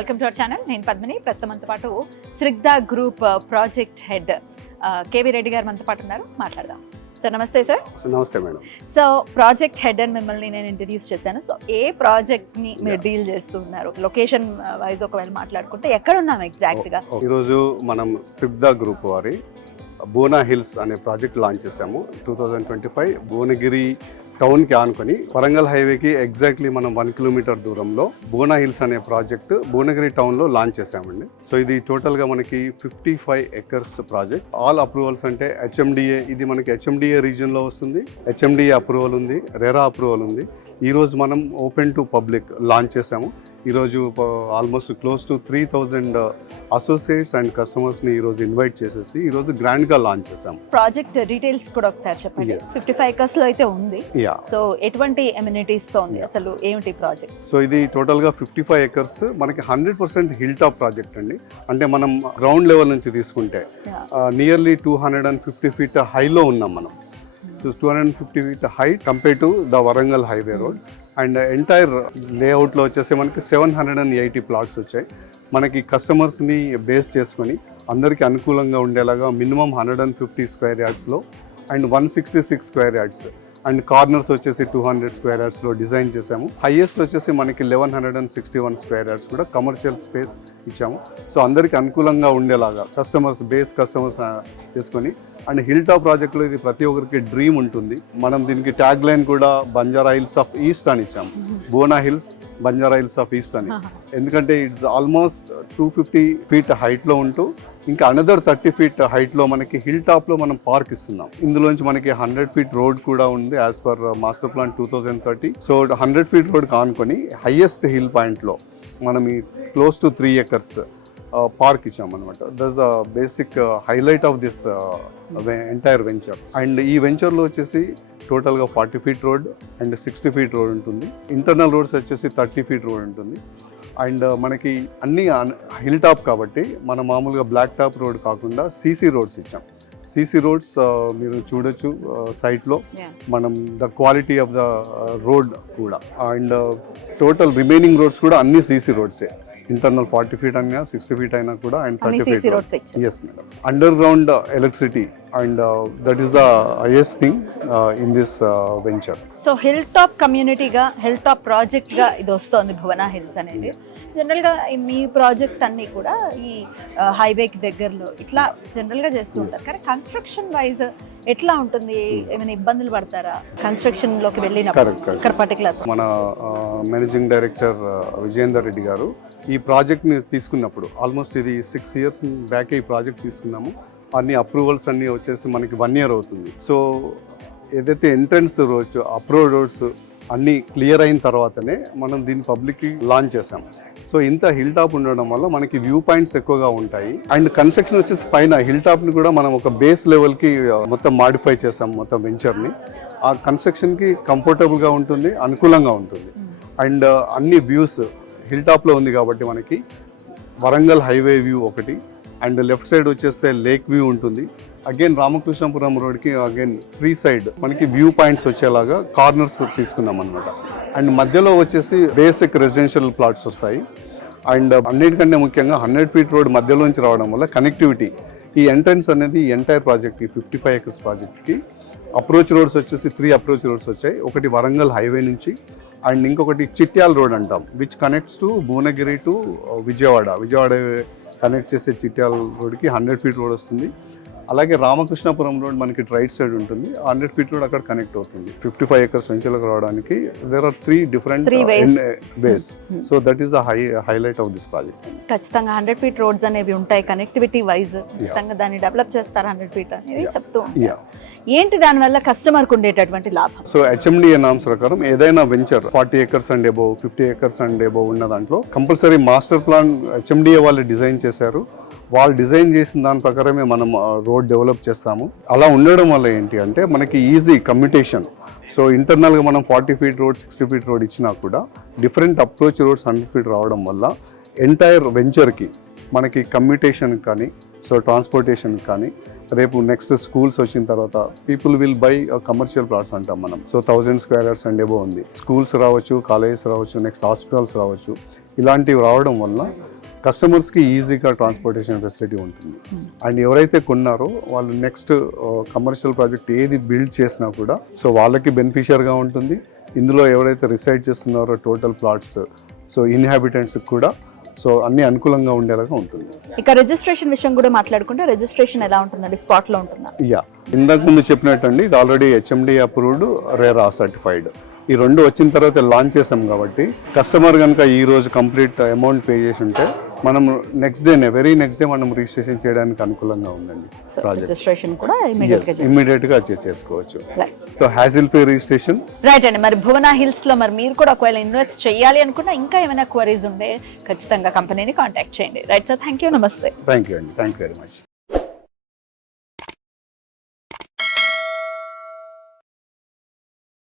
Welcome to our channel. నేను పద్మిని. ప్రస్తుతం మనతో పాటు Srigdha group project head KV Reddy గారు మనతో పాటు ఉన్నారు. మాట్లాడదాం. సార్ నమస్తే. సార్ నమస్తే మేడం. సో ప్రాజెక్ట్ హెడ్ అని మిమ్మల్ని నేను ఇంట్రడ్యూస్ చేశాను. సో ఏ ప్రాజెక్ట్ని మీరు డీల్ చేస్తున్నారు? లొకేషన్ వైజ్ ఒకవేళ మాట్లాడుకుంటే ఎక్కడ ఉన్నాం ఎగ్జాక్ట్గా? ఈరోజు మనం శ్రిగ్ధా గ్రూప్ వారి బోనా హిల్స్ అనే ప్రాజెక్ట్ లాంచ్ చేసాము. 2025 భువనగిరి టౌన్కి ఆనుకొని వరంగల్ హైవేకి ఎగ్జాక్ట్లీ మనం 1 కిలోమీటర్ దూరంలో బోనా హిల్స్ అనే ప్రాజెక్ట్ భువనగిరి టౌన్లో లాంచ్ చేసామండి. సో ఇది టోటల్గా మనకి 55 ఎకర్స్ ప్రాజెక్ట్. ఆల్ అప్రూవల్స్ అంటే హెచ్ఎండిఏ, ఇది మనకి హెచ్ఎండిఏ రీజియన్లో వస్తుంది. హెచ్ఎండిఏ అప్రూవల్ ఉంది, రెరా అప్రూవల్ ఉంది. ఈరోజు మనం ఓపెన్ టు పబ్లిక్ లాంచ్ చేసాము. ఈరోజు almost close to 3000 associates and కస్టమర్స్ని ఈరోజు ఇన్వైట్ చేసేసి ఈరోజు గ్రాండ్గా లాంచ్ చేసాము. ప్రాజెక్ట్ డీటెయిల్స్ కూడా ఒకసారి చెప్పండి. 55 ఎకర్స్లో అయితే ఉంది. సో ఎటువంటి ఎమ్యూనిటీస్తో ఉంది, అసలు ఏమిటి ప్రాజెక్ట్? సో ఇది టోటల్గా 55 ఎకర్స్ మనకి 100% హిల్ టాప్ ప్రాజెక్ట్ అండి. అంటే మనం గ్రౌండ్ లెవెల్ నుంచి తీసుకుంటే నియర్లీ 250 ఫీట్ హైలో ఉన్నాం మనం. 250 feet high compared to the Warangal highway road, and entire లేఅవుట్లో వచ్చేసి మనకి 780 ప్లాట్స్ వచ్చాయి. మనకి కస్టమర్స్ని బేస్ చేసుకొని అందరికీ అనుకూలంగా ఉండేలాగా మినిమం 150 స్క్వేర్ యార్డ్స్లో and 166 square yards and corners వచ్చేసి 200 స్క్వేర్ యార్డ్స్లో డిజైన్ చేసాము. హైయెస్ట్ వచ్చేసి మనకి 1161 స్క్వేర్ యార్డ్స్ కూడా కమర్షియల్ స్పేస్ ఇచ్చాము. సో అందరికీ అనుకూలంగా ఉండేలాగా కస్టమర్స్ చేసుకొని అండ్ హిల్ టాప్ ప్రాజెక్ట్లో ఇది ప్రతి ఒక్కరికి డ్రీమ్ ఉంటుంది. మనం దీనికి ట్యాగ్ లైన్ కూడా బంజారా హిల్స్ ఆఫ్ ఈస్ట్ అని ఇచ్చాము. Bona hills Banjara hills of east అని. ఎందుకంటే ఇట్స్ ఆల్మోస్ట్ 250 ఫీట్ హైట్లో ఉంటూ ఇంకా అనదర్ 30 ఫీట్ హైట్లో మనకి హిల్ టాప్లో మనం పార్క్ ఇస్తున్నాం. ఇందులోంచి మనకి 100 ఫీట్ రోడ్ కూడా ఉంది as per master plan 2030. So 100 feet road కానుకొని హైయెస్ట్ హిల్ పాయింట్లో మనం ఈ క్లోజ్ టు 3 ఎకర్స్ పార్క్ ఇచ్చామన్నమాట. That's the basic highlight of this entire venture. And ఈ వెంచర్లో వచ్చేసి టోటల్గా 40 feet road and 60 feet road ఉంటుంది. ఇంటర్నల్ రోడ్స్ వచ్చేసి 30 ఫీట్ రోడ్ ఉంటుంది. అండ్ మనకి అన్ని హిల్ టాప్ కాబట్టి మనం మామూలుగా బ్లాక్ టాప్ రోడ్ కాకుండా సీసీ రోడ్స్ ఇచ్చాం. సీసీ రోడ్స్ మీరు చూడొచ్చు సైట్లో. మనం the quality of the road కూడా అండ్ టోటల్ రిమైనింగ్ రోడ్స్ కూడా అన్ని సీసీ రోడ్సే. ఇంటర్నల్ 40 ఫీట్ అయినా 60 ఫీట్ అయినా కూడా and 30 feet. Yes madam. Underground electricity and that is the highest thing in this venture. So hill top కమ్యూనిటీగా, hill top ప్రాజెక్ట్గా ఇది వస్తుంది బోనా హిల్స్ అనేది. జనరల్గా మీ ప్రాజెక్ట్స్ అన్నీ కూడా ఈ హైవేకి దగ్గరలో ఇట్లా జనరల్గా చేస్తూ ఉంటారు. కానీ కన్స్ట్రక్షన్ వైజ్ ఎట్లా ఉంటుంది? ఏమైనా ఇబ్బందులు పడతారా కన్స్ట్రక్షన్లోకి వెళ్ళినప్పుడు? పర్టికులర్ మన మేనేజింగ్ డైరెక్టర్ విజయేందర్ రెడ్డి గారు ఈ ప్రాజెక్ట్ని తీసుకున్నప్పుడు ఆల్మోస్ట్ ఇది 6 years బ్యాకే ఈ ప్రాజెక్ట్ తీసుకున్నాము. అన్ని అప్రూవల్స్ అన్నీ వచ్చేసి మనకి 1 year అవుతుంది. సో ఏదైతే ఎంట్రన్స్ రోడ్స్, అప్రూవ్ రోడ్స్ అన్నీ క్లియర్ అయిన తర్వాతనే మనం దీన్ని పబ్లిక్కి లాంచ్ చేసాము. సో ఇంత హిల్ టాప్ ఉండడం వల్ల మనకి వ్యూ పాయింట్స్ ఎక్కువగా ఉంటాయి. అండ్ కన్స్ట్రక్షన్ వచ్చేసి పైన హిల్ టాప్ని కూడా మనం ఒక బేస్ లెవెల్కి మొత్తం మాడిఫై చేసాం మొత్తం వెంచర్ని. ఆ కన్స్ట్రక్షన్కి కంఫర్టబుల్గా ఉంటుంది, అనుకూలంగా ఉంటుంది. అండ్ అన్ని వ్యూస్ హిల్ టాప్లో ఉంది కాబట్టి మనకి వరంగల్ హైవే వ్యూ ఒకటి, అండ్ లెఫ్ట్ సైడ్ వచ్చేస్తే లేక్ వ్యూ ఉంటుంది. అగైన్ రామకృష్ణపురం రోడ్కి అగైన్ 3 side మనకి వ్యూ పాయింట్స్ వచ్చేలాగా కార్నర్స్ తీసుకున్నాం అనమాట. అండ్ మధ్యలో వచ్చేసి బేసిక్ రెసిడెన్షియల్ ప్లాట్స్ వస్తాయి. అండ్ అన్నిటికంటే ముఖ్యంగా 100 ఫీట్ రోడ్ మధ్యలోంచి రావడం వల్ల కనెక్టివిటీ, ఈ ఎంట్రన్స్ అనేది ఎంటైర్ ప్రాజెక్ట్, ఈ 55 ఎకర్స్ ప్రాజెక్ట్కి అప్రోచ్ రోడ్స్ వచ్చేసి 3 అప్రోచ్ రోడ్స్ వచ్చాయి. ఒకటి వరంగల్ హైవే నుంచి అండ్ ఇంకొకటి చిట్యాల్ రోడ్ అంటాం, which connects to Bhuvanagiri to Vijayawada connect చేసే చిట్యాల్ రోడ్కి 100 ఫీట్ రోడ్ వస్తుంది. అలాగే రామకృష్ణపురం రోడ్ మనకి రైట్ సైడ్ ఉంటుంది, 100 ఫీట్ రోడ్ అక్కడ కనెక్ట్ అవుతుంది. 55 ఎకర్స్ వెంచర్లకు రావడానికి there are 3 different ways. So that is the highlight of this project. ఖచ్చితంగా 100 ఫీట్ రోడ్స్ అనేవి ఉంటాయి కనెక్టివిటీ వైజ్. ఖచ్చితంగా దాన్ని డెవలప్ చేస్తారు 100 ఫీట్ అనేది చెప్తూ ఉంటారు. ఏంటి దానివల్ల కస్టమర్కి ఉండేటటువంటి లాభం? సో హెచ్ఎండిఏ నామ్స్ ప్రకారం ఏదైనా venture 40 acres and above, 50 acres and above ఉన్న దాంట్లో కంపల్సరీ మాస్టర్ ప్లాన్ హెచ్ఎండిఏ వాళ్ళు డిజైన్ చేశారు. వాళ్ళు డిజైన్ చేసిన దాని ప్రకారమే మనం రోడ్ డెవలప్ చేస్తాము. అలా ఉండడం వల్ల ఏంటి అంటే మనకి ఈజీ కమ్యూటేషన్. సో ఇంటర్నల్గా మనం 40 ఫీట్ రోడ్, 60 ఫీట్ రోడ్ ఇచ్చినా కూడా డిఫరెంట్ అప్రోచ్ రోడ్స్ 100 ఫీట్ రావడం వల్ల ఎంటైర్ వెంచర్కి మనకి కమ్యూటేషన్ కానీ, సో ట్రాన్స్పోర్టేషన్ కానీ, రేపు నెక్స్ట్ స్కూల్స్ వచ్చిన తర్వాత people will buy commercial plots అంటాం మనం. So 1000 square yards and above ఉంది. స్కూల్స్ రావచ్చు, కాలేజెస్ రావచ్చు, నెక్స్ట్ హాస్పిటల్స్ రావచ్చు. ఇలాంటివి రావడం వల్ల కస్టమర్స్కి ఈజీగా ట్రాన్స్పోర్టేషన్ ఫెసిలిటీ ఉంటుంది. అండ్ ఎవరైతే కొన్నారో వాళ్ళు నెక్స్ట్ కమర్షియల్ ప్రాజెక్ట్ ఏది బిల్డ్ చేసినా కూడా సో వాళ్ళకి బెనిఫిషియర్గా ఉంటుంది. ఇందులో ఎవరైతే రిసైడ్ చేస్తున్నారో టోటల్ ప్లాట్స్ సో ఇన్హాబిటెంట్స్కి కూడా సో అన్ని అనుకూలంగా ఉండేలాగా ఉంటుంది. ఇక రిజిస్ట్రేషన్ విషయం కూడా మాట్లాడుకుంటే రిజిస్ట్రేషన్ ఎలా ఉంటుందండి, స్పాట్లో ఉంటుందా? యా, ఇందాక ముందు చెప్పినట్టండి ఇది already HMD approved, RERA certified. ఈ రెండు వచ్చిన తర్వాత లాంచ్ చేసాం కాబట్టి కస్టమర్ కనుక ఈ రోజు కంప్లీట్ అమౌంట్ పే చేసి ఉంటే మనం వెరీ నెక్స్ట్ డే మనం రిజిస్ట్రేషన్ చేయడానికి అనుకూలంగా ఉందండి. రిజిస్ట్రేషన్ కూడా ఇమ్మీడియట్ గా చేసుకోవచ్చు. So hassle free registration. Right అండి. మరి భువన హిల్స్ లో మరి మీరు కూడా ఒకవేళ ఇన్వెస్ట్ చేయాలి అనుకున్నా ఇంకా ఏమైనా క్వరీస్ ఉంటే ఖచ్చితంగా కంపెనీని కాంటాక్ట్ చేయండి. రైట్ సార్, థ్యాంక్ యూ, నమస్తే. థ్యాంక్ యూ అండి, థ్యాంక్ యూ వెరీ మచ్.